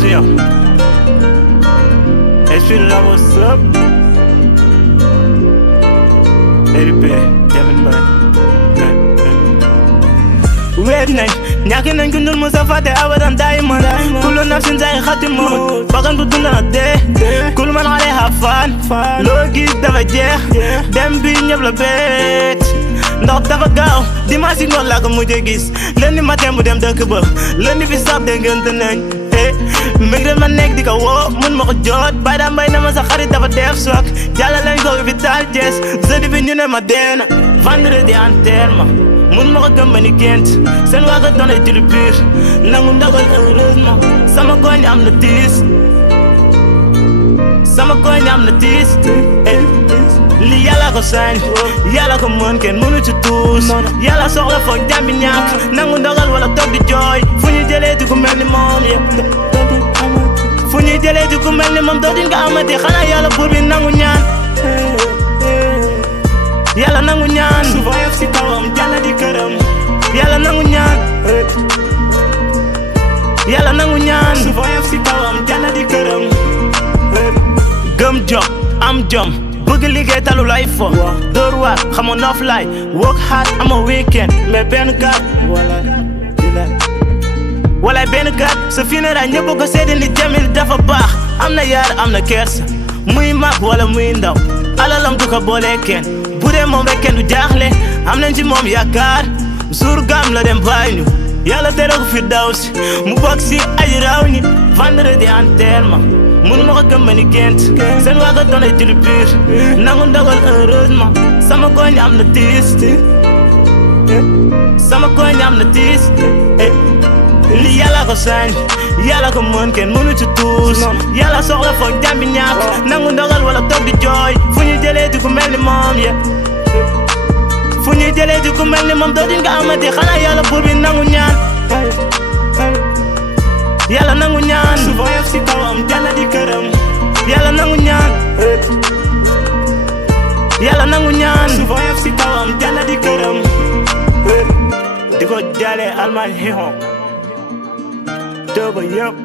si yow esprit la what's up RIP Jamin Mbaye weet nañ ñàkk nañ ku ndul musa fàtte abadan daiman kullu nafsin zaa'iqatul mawt bakkan bu dund na dee kullu man alayha fan loo gis dafa jeex dem bi ñëpp la beet ndox dafa gaaw dimanche si ngoon laa ko mujjee gis lundi matin mu dem dëkk ba lundi bi sab de ngënte nañ mbég de ma nekk di ko woo mun ma ko jot bay daa mbay na ma sa xarit dafa def soog jàlla lañ ko vital jees jeudi bi ñu ne ma deena vendredi enterrement mun ma ko gëm ba ni gént seen waa ko doon ay julli pur nangu ndogal heureusement sama koñ am na tiis sama koñ am na tiis li yàlla ko sañ yàlla ko mën kenn mënu ci tuus yàlla soxla foog jàmbi ñàkk nangu ndogal wala toog di jooy fu ñu jëlee di ku mel ni moom fu ñu jëlee di ku mel ni moom dootuñ nga amati xanaa yàlla buur bi nangu ñaan yàlla nangu ñaan su voyof si kawam jàlla di këram yàlla nangu ñaan yàlla nangu ñaan su voyof si kawam jàlla di këram gëm jom am jom bëgg liggéey talu lay fo door waar xama noof lay work hard ama weekend mais benn gaat walaay benn gaat sa funérailles ñëpp ko seede ni Jamil dafa baax am na yaar am na kersa muy mag wala muy ndaw alalam du ko boole kenn bu dee moom rek kenn du jaaxle am nañ ci moom yaakaar suur gam la dem bàyyi ñu yàlla tere ko fi daw si mu bokk si aji raw ñi vendredi enterrement mun ma ko gëm ba ni gént seen waa ko doon ay julli pur nangu ndogal heureusement sama koñ am na tiis sama koñ am na tiis li yàlla ko sañ yàlla ko mën kenn mënu ci tuus yàlla soxla foog jàmbi ñàkk nangu ndogal wala toog di jooy fu ñu jëlee di ku mel ni moom fu ñu jëlee di ku mel ni moom dootuñ nga amati xanaa yàlla buur bi nangu ñaan yàlla nangu ñaan su voyof si kawam jàlla di këram yàlla nangu ñaan yàlla nangu ñaan su voyof si kawam jàlla di këram di ko jaale almaan xixon dëba yëpp